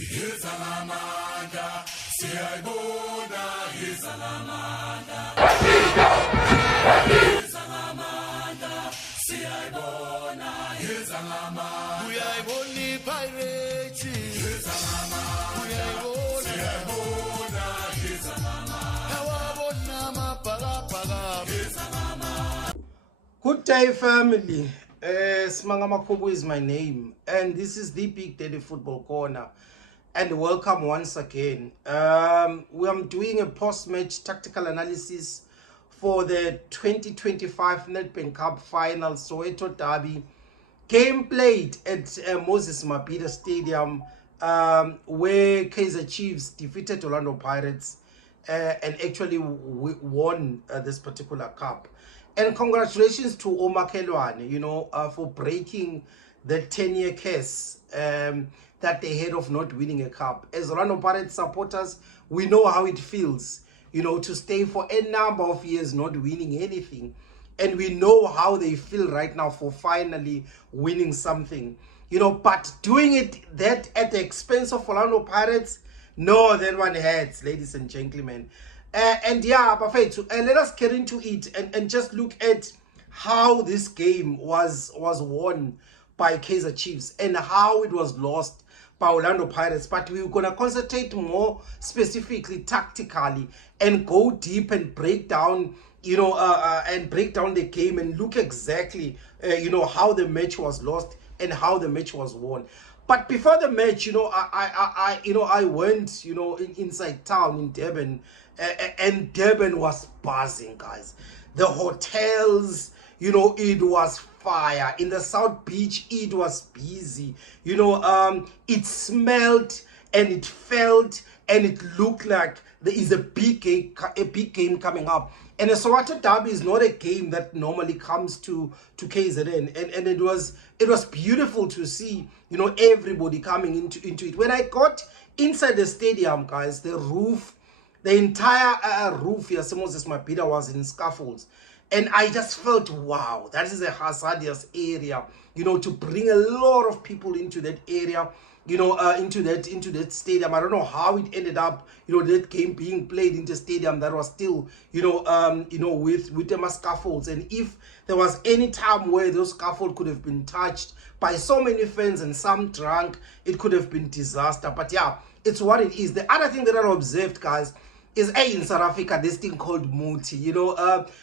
Yezalamanda, siyayibona yezalamanda. Yezalamanda, siyayibona yezalamanda. Uyayibona iPirates. Yezalamanda, siyayibona yezalamanda. Awabona amabhakabhaka. Yezalamanda. Good day, family. Simanga Makhubu is my name, and this is the Big Daddy Football Corner. And welcome once again. We are doing a post-match tactical analysis for the 2025 Nedbank Cup Final Soweto Derby. Game played at Moses Mabhida Stadium, where Kaizer Chiefs defeated Orlando Pirates and actually won this particular cup. And congratulations to Omakelwane, for breaking the 10-year curse that they had of not winning a cup. As Orlando Pirates supporters, we know how it feels, to stay for a number of years not winning anything. And we know how they feel right now for finally winning something. But doing it that at the expense of Orlando Pirates, no, that one hurts, ladies and gentlemen. And yeah, Bafethu, let us get into it and just look at how this game was won by Kaizer Chiefs and how it was lost by Orlando Pirates. But we're going to concentrate more specifically tactically and go deep and break down the game and look exactly how the match was lost and how the match was won. But before the match, I went inside town in Durban, and Durban was buzzing, guys. The hotels, it was fire. In the South Beach, it was busy. It smelled and it felt and it looked like there is a big game coming up. And the Soweto Derby is not a game that normally comes to KZN, and it was beautiful to see everybody coming into it. When I got inside the stadium, guys, the entire roof here, Moses Mabhida, was in scaffolds. And I just felt, wow, that is a hazardous area, to bring a lot of people into that area, into that stadium. I don't know how it ended up, that game being played into stadium that was still, with the scaffolds. And if there was any time where those scaffolds could have been touched by so many fans and some drunk, it could have been disaster. But yeah, it's what it is. The other thing that I observed, guys, is in South Africa, this thing called Muti.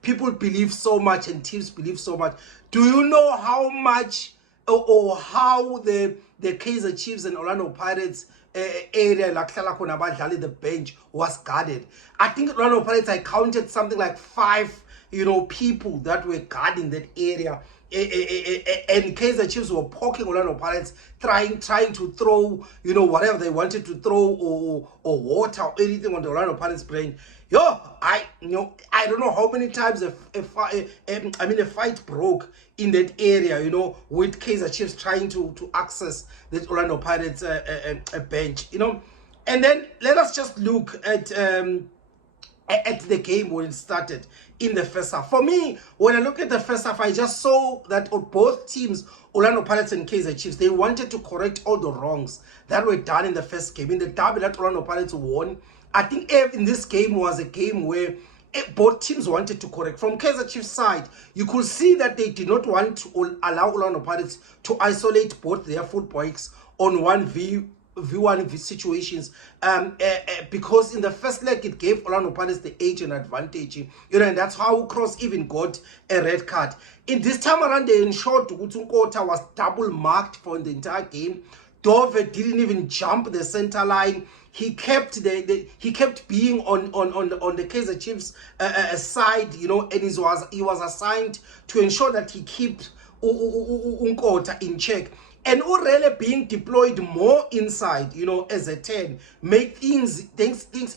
People believe so much and teams believe so much. Do you know how much or how the Kaizer Chiefs and Orlando Pirates area, like the bench, was guarded? I think Orlando Pirates, I counted something like 5 people that were guarding that area. And Kaizer Chiefs were poking Orlando Pirates, trying to throw, whatever they wanted to throw, or water or anything on the Orlando Pirates brain. I don't know how many times a fight broke in that area, with Kaizer Chiefs trying to access the Orlando Pirates bench, And then let us just look at the game when it started in the first half. For me, when I look at the first half, I just saw that both teams, Orlando Pirates and Kaizer Chiefs, they wanted to correct all the wrongs that were done in the first game. In the derby that Orlando Pirates won, I think in this game was a game where both teams wanted to correct. From Kaizer Chiefs' side, you could see that they did not want to allow Orlando Pirates to isolate both their fullbacks on 1v1 situations, because in the first leg it gave Orlando Pirates the edge and advantage, and that's how Cross even got a red card. In this time around, they ensured Nkota was double marked for the entire game. Dove didn't even jump the center line. He kept he kept being on the Kaizer Chiefs side, and he was assigned to ensure that he keeps Nkota in check. And Urele being deployed more inside, as a 10, make things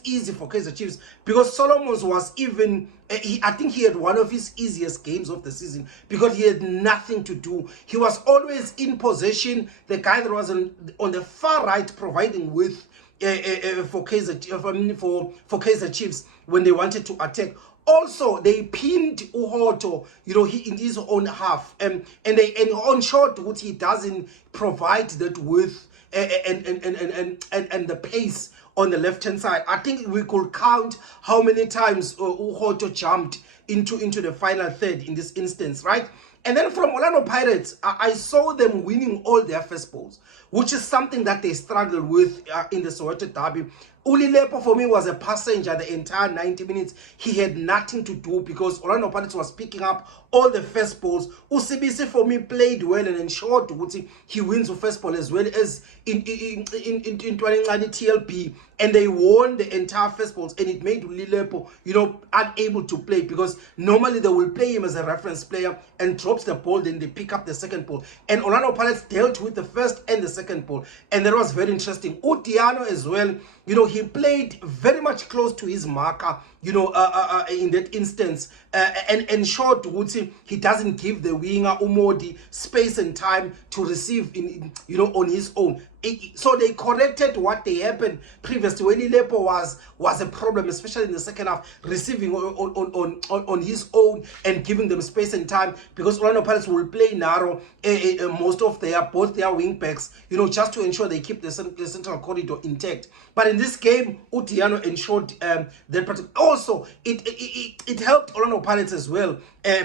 easy for Kaizer Chiefs, because Solomons was even, I think he had one of his easiest games of the season because he had nothing to do. He was always in possession. The guy that was on the far right providing with for Kaizer Chiefs when they wanted to attack. Also, they pinned Uhoto, he in his own half, and on short, he doesn't provide that with and the pace on the left-hand side. I think we could count how many times Uhoto jumped into the final third in this instance, right? And then from Orlando Pirates, I saw them winning all their first balls, which is something that they struggled with in the Soweto derby. Ulilepo for me was a passenger the entire 90 minutes. He had nothing to do because Orlando Pirates was picking up all the first balls. Usibisi for me played well and ensured he wins the first ball as well as in TLB, and they won the entire first balls, and it made Ulilepo, unable to play because normally they will play him as a reference player and drops the ball, then they pick up the second ball. And Orlando Pirates dealt with the first and the second ball, and that was very interesting. Utiano as well, he played very much close to his marker, in that instance, and ensured he doesn't give the winger Umodi space and time to receive on his own. So they corrected what they happened previously when Ilepo was a problem, especially in the second half, receiving on his own and giving them space and time, because Orlando Pirates will play narrow most of both their wing backs, just to ensure they keep the central corridor intact. But in this game, Utiano ensured that. Also, it helped Orlando Pirates as well,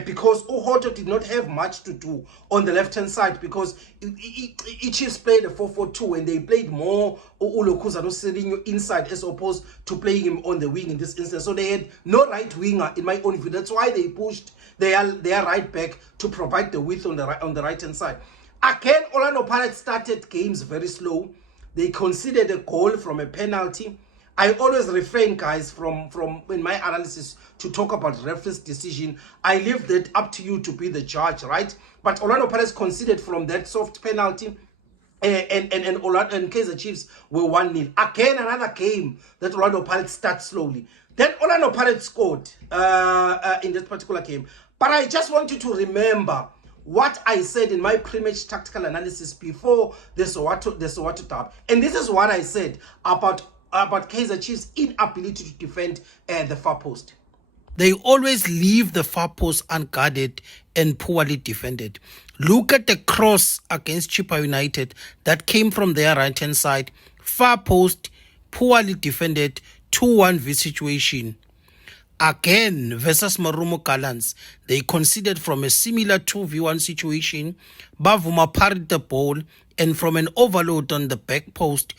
because Uhoto did not have much to do on the left-hand side, because Chiefs played a 4-4-2 and they played more Guston Sirino inside as opposed to playing him on the wing in this instance. So they had no right winger in my own view. That's why they pushed their right back to provide the width on the right-hand side. Again, Orlando Pirates started games very slow. They conceded a goal from a penalty. I always refrain, guys, from in my analysis to talk about referee's decision. I leave that up to you to be the judge, right? But Orlando Pirates conceded from that soft penalty, and Kaizer Chiefs were 1-0. Again, another game that Orlando Pirates start slowly. Then Orlando Pirates scored in that particular game. But I just want you to remember what I said in my pre-match tactical analysis before the Soweto derby. And this is what I said about Kaizer Chiefs' inability to defend the far post. They always leave the far post unguarded and poorly defended. Look at the cross against Chippa United that came from their right-hand side. Far post, poorly defended, 2-1 V situation. Again, versus Marumo Gallants, they conceded from a similar 2v1 situation. Bavuma parried the ball, and from an overload on the back post,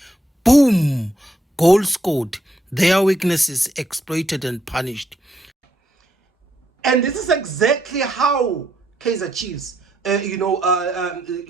boom! Goal scored. Their weaknesses exploited and punished. And this is exactly how Kaizer Chiefs,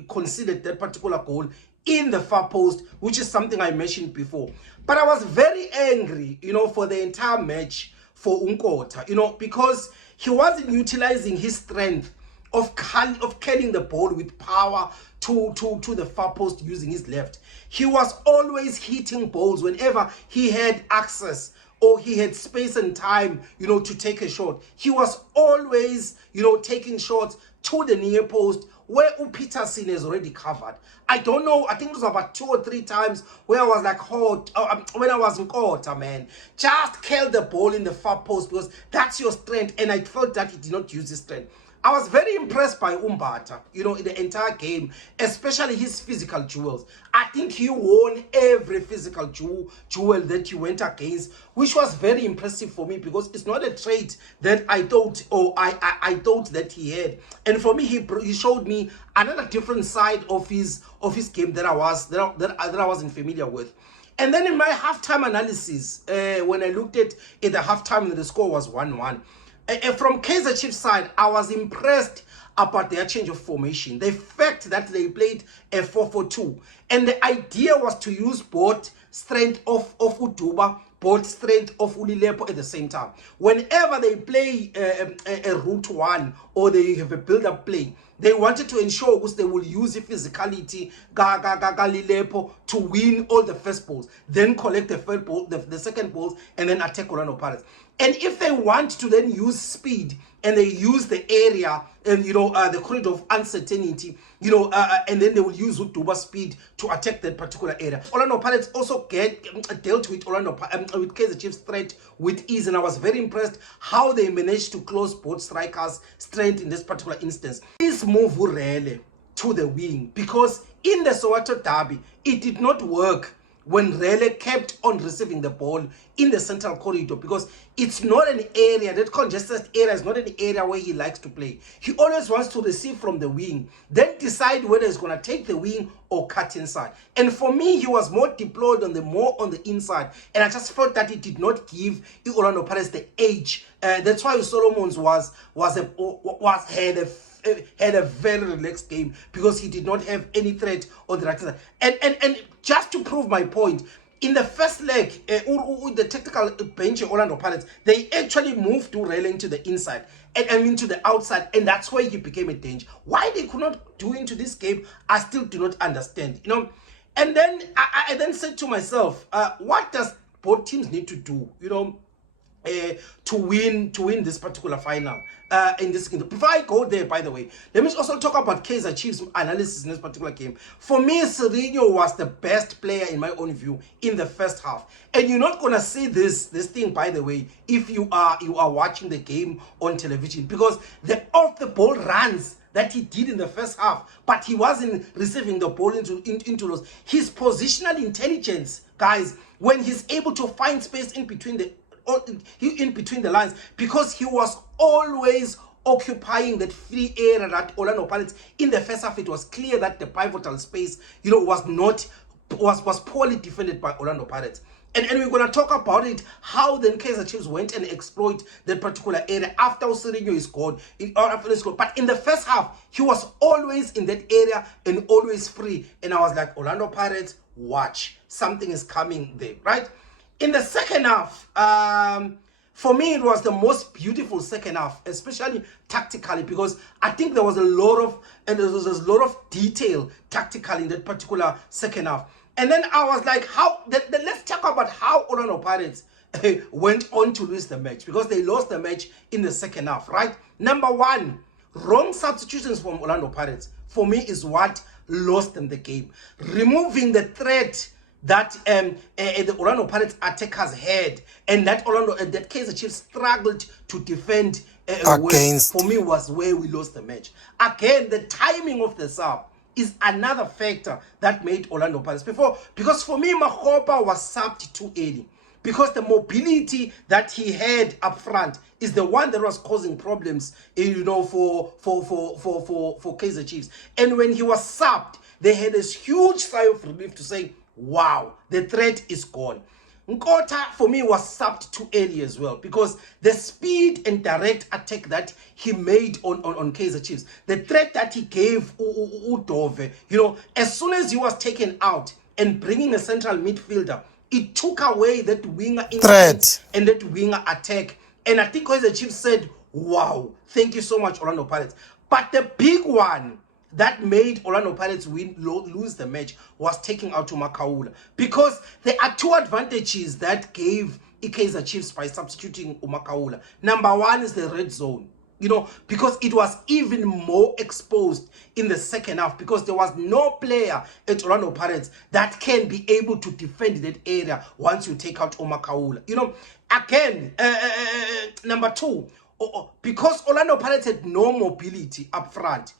conceded that particular goal in the far post, which is something I mentioned before. But I was very angry, for the entire match for Unkota, because he wasn't utilizing his strength of carrying the ball with power to the far post using his left. He was always hitting balls whenever he had access or he had space and time, to take a shot. He was always, taking shots to the near post where Peterson is already covered. I don't know, I think it was about 2 or 3 times where I was like, when I was in quarter, man, just kill the ball in the far post because that's your strength. And I felt that he did not use his strength. I was very impressed by Umbata, in the entire game, especially his physical duels. I think he won every physical duel that he went against, which was very impressive for me because it's not a trait that I thought, I thought that he had. And for me, he showed me another different side of his game that I wasn't familiar with. And then in my halftime analysis, when I looked at the halftime, the score was 1-1. From Kaizer Chiefs side, I was impressed about their change of formation. The fact that they played a 4-4-2. And the idea was to use both strength of Uduba, both strength of Ulilepo at the same time. Whenever they play a route one or they have a build-up play, they wanted to ensure they will use the physicality Lilepo to win all the first balls, then collect the third ball, the second balls, and then attack Orlando Pirates. And if they want to then use speed and they use the area and the corridor of uncertainty, and then they will use Uduba speed to attack that particular area. Orlando Pirates also dealt with with Kaizer Chiefs threat with ease, and I was very impressed how they managed to close both strikers' strength in this particular instance. This move really to the wing, because in the Soweto derby, it did not work when Rele kept on receiving the ball in the central corridor, because it's not an area, that congested area is not an area where he likes to play. He always wants to receive from the wing, then decide whether he's going to take the wing or cut inside. And for me, he was more deployed more on the inside, and I just felt that it did not give Orlando Pirates the edge. That's why Solomons had a very relaxed game, because he did not have any threat on the right side. And just to prove my point, in the first leg, the technical bench of Orlando Pirates, they actually moved to railing to the inside and into the outside, and that's why he became a danger. Why they could not do into this game, I still do not understand. And then I then said to myself, what does both teams need to do? To win this particular final in this game. Before I go there, by the way, let me also talk about Kaizer Chiefs analysis in this particular game. For me, Sirino was the best player in my own view in the first half, and you're not gonna see this thing, by the way, if you are watching the game on television, because the off the ball runs that he did in the first half, but he wasn't receiving the ball into those. His positional intelligence, guys, when he's able to find space in between the lines, because he was always occupying that free area that Orlando Pirates in the first half. It was clear that the pivotal space, was poorly defended by Orlando Pirates. And we're going to talk about it, how then Kaizer Chiefs went and exploit that particular area after Sirino is scored. But in the first half, he was always in that area and always free. And I was like, Orlando Pirates, watch, something is coming there, right? In the second half, for me, it was the most beautiful second half, especially tactically, because I think there was a lot of detail tactically in that particular second half. And then I was like, let's talk about how Orlando Pirates went on to lose the match, because they lost the match in the second half, right? Number one, wrong substitutions from Orlando Pirates, for me, is what lost them the game. Removing the threat that the Orlando Pirates attackers had, and that Kaizer Chiefs struggled to defend against, for me, was where we lost the match. Again, the timing of the sub is another factor that made Orlando Pirates because for me, Makgopa was subbed too early, because the mobility that he had up front is the one that was causing problems, for Kaizer Chiefs. And when he was subbed, they had this huge sigh of relief to say, wow, the threat is gone. Nkota, for me, was subbed too early as well, because the speed and direct attack that he made on Kaizer Chiefs, the threat that he gave Udove, as soon as he was taken out and bringing a central midfielder, it took away that winger threat and that winger attack. And I think Kaizer Chiefs said, wow, thank you so much, Orlando Pirates. But the big one that made Orlando Pirates lose the match was taking out Umakaula, because there are two advantages that gave Kaizer Chiefs by substituting Umakaula. Number one is the red zone, because it was even more exposed in the second half, because there was no player at Orlando Pirates that can be able to defend that area once you take out Umakaula. Again, number two, because Orlando Pirates had no mobility up front,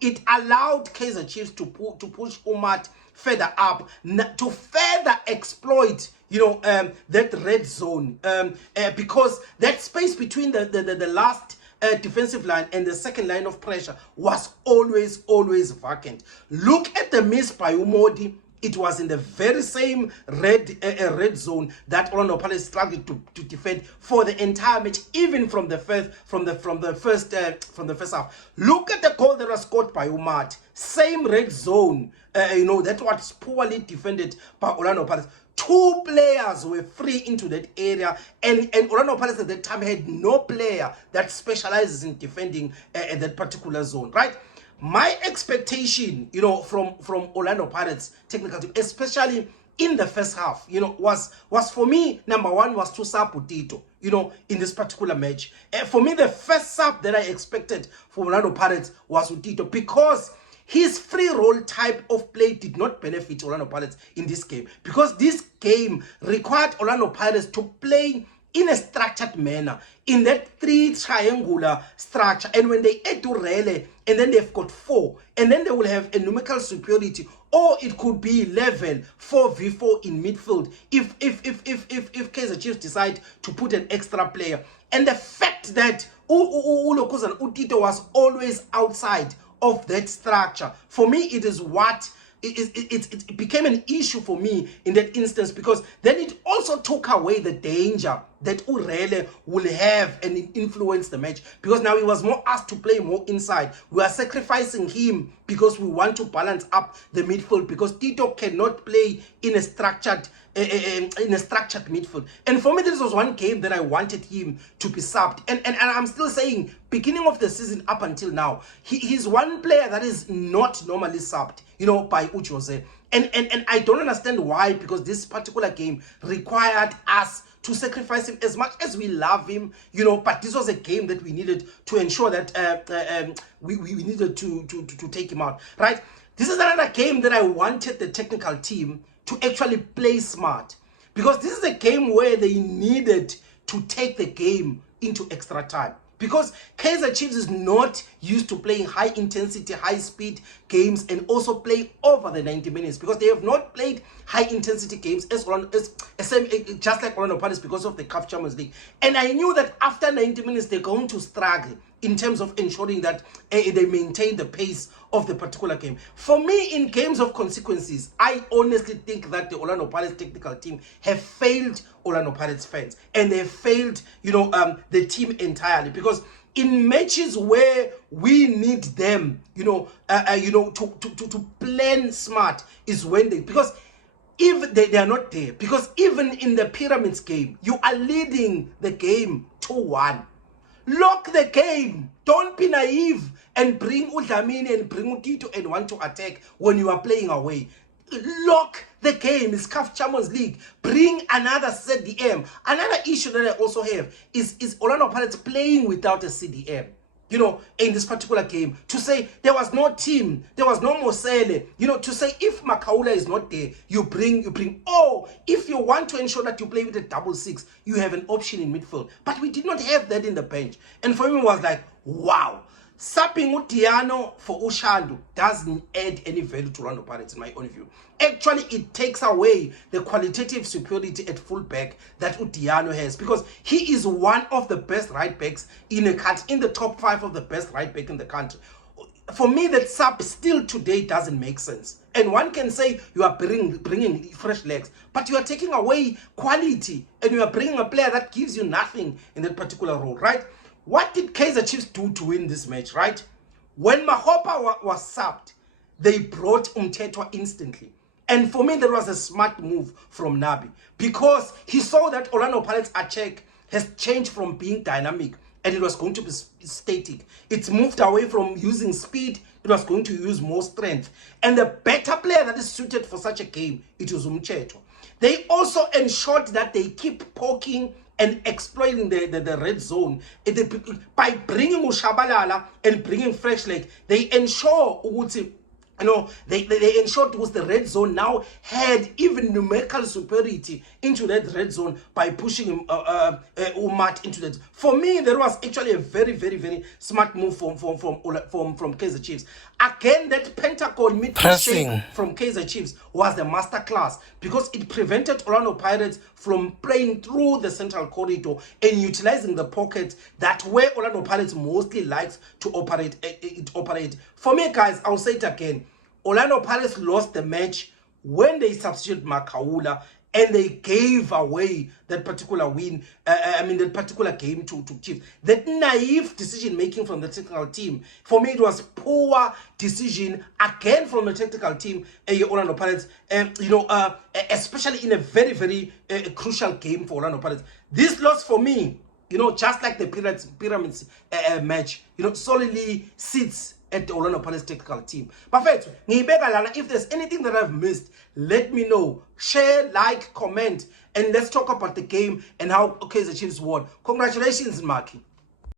it allowed Kaizer Chiefs to push Maart further up, to further exploit, that red zone, because that space between the last defensive line and the second line of pressure was always vacant. Look at the miss by Umodi. It was in the very same red zone that Orlando Pirates struggled to defend for the entire match, even from the first half. Look at the goal that was scored by Maart. Same red zone, that was poorly defended by Orlando Pirates. Two players were free into that area, and Orlando Pirates at that time had no player that specializes in defending that particular zone, right? My expectation, from Orlando Pirates technical team, especially in the first half, was for me, number one, was to sub Utito, in this particular match. For me, the first sub that I expected from Orlando Pirates was Utito, because his free roll type of play did not benefit Orlando Pirates in this game, because this game required Orlando Pirates to play in a structured manner, in that 3 triangular structure. And when they add to Rele, and then they've got 4, and then they will have a numerical superiority, or it could be level 4v4 in midfield if Kaizer Chiefs decide to put an extra player. And the fact that Ulokuzan Utito was always outside of that structure, for me it is what it became an issue for me in that instance, because then it also took away the danger that Urele will have and influence the match, because now he was more asked to play more inside. We are sacrificing him because we want to balance up the midfield, because Tito cannot play in a structured midfield. And for me, this was one game that I wanted him to be subbed. And I'm still saying, beginning of the season up until now, he's one player that is not normally subbed, by Ujose. And I don't understand why, because this particular game required us to sacrifice him as much as we love him, but this was a game that we needed to ensure that we needed to take him out, right? This is another game that I wanted the technical team to actually play smart, because this is a game where they needed to take the game into extra time, because Kaizer Chiefs is not used to playing high intensity, high speed games and also play over the 90 minutes, because they have not played high intensity games just like Orlando Pirates because of the CAF Champions League. And I knew that after 90 minutes they're going to struggle in terms of ensuring that they maintain the pace of the particular game. For me, in games of consequences, I honestly think that the Orlando Pirates technical team have failed Orlando Pirates fans, and they have failed the team entirely, because in matches where we need them to plan smart is when because if they are not there, because even in the Pyramids game, you are leading the game 2-1. Lock the game. Don't be naive and bring Udlamini and bring Utito and want to attack when you are playing away. Lock the game. It's CAF Champions League. Bring another CDM. Another issue that I also have is Orlando Pirates playing without a CDM. In this particular game, to say there was no team, there was no Mosele, to say if Makaula is not there, you bring, oh, if you want to ensure that you play with a 6-6, you have an option in midfield. But we did not have that in the bench. And for me, it was like, wow. Sapping Utiano for Ushandu doesn't add any value to Orlando Pirates in my own view. Actually, it takes away the qualitative superiority at fullback that Utiano has, because he is one of the best right backs in the country, in the top 5 of the best right back in the country. For me, that sub still today doesn't make sense. And one can say you are bringing fresh legs, but you are taking away quality, and you are bringing a player that gives you nothing in that particular role, right? What did Kaizer Chiefs do to win this match, right? When Makgopa was subbed, they brought Umthetwa instantly. And for me, that was a smart move from Nabi, because he saw that Orlando Pirates' attack has changed from being dynamic and it was going to be static. It's moved away from using speed, it was going to use more strength. And the better player that is suited for such a game, it was Umthetwa. They also ensured that they keep poking and exploiting the red zone. By bringing Mushabalala and bringing fresh leg, they ensure they ensured it was the red zone now had even numerical superiority into that red zone by pushing Umat into that. For me, that was actually a very, very, very smart move from Kaizer Chiefs. Again, that pentagon mid shape from Kaizer Chiefs was the masterclass, because it prevented Orlando Pirates from playing through the central corridor and utilizing the pockets that where Orlando Pirates mostly likes to operate. For me, guys, I'll say it again. Orlando Pirates lost the match when they substituted Makaula and they gave away that particular win, that particular game to Chiefs. That naive decision-making from the technical team, for me, it was poor decision, again, from the technical team, Orlando Pirates, especially in a very, very crucial game for Orlando Pirates. This loss for me, just like the Pyramids match, solely sits at the Orlando Pirates technical team. But if there's anything that I've missed, let me know. Share, like, comment, and let's talk about the game and how Kaizer Chiefs won. Congratulations, Maki.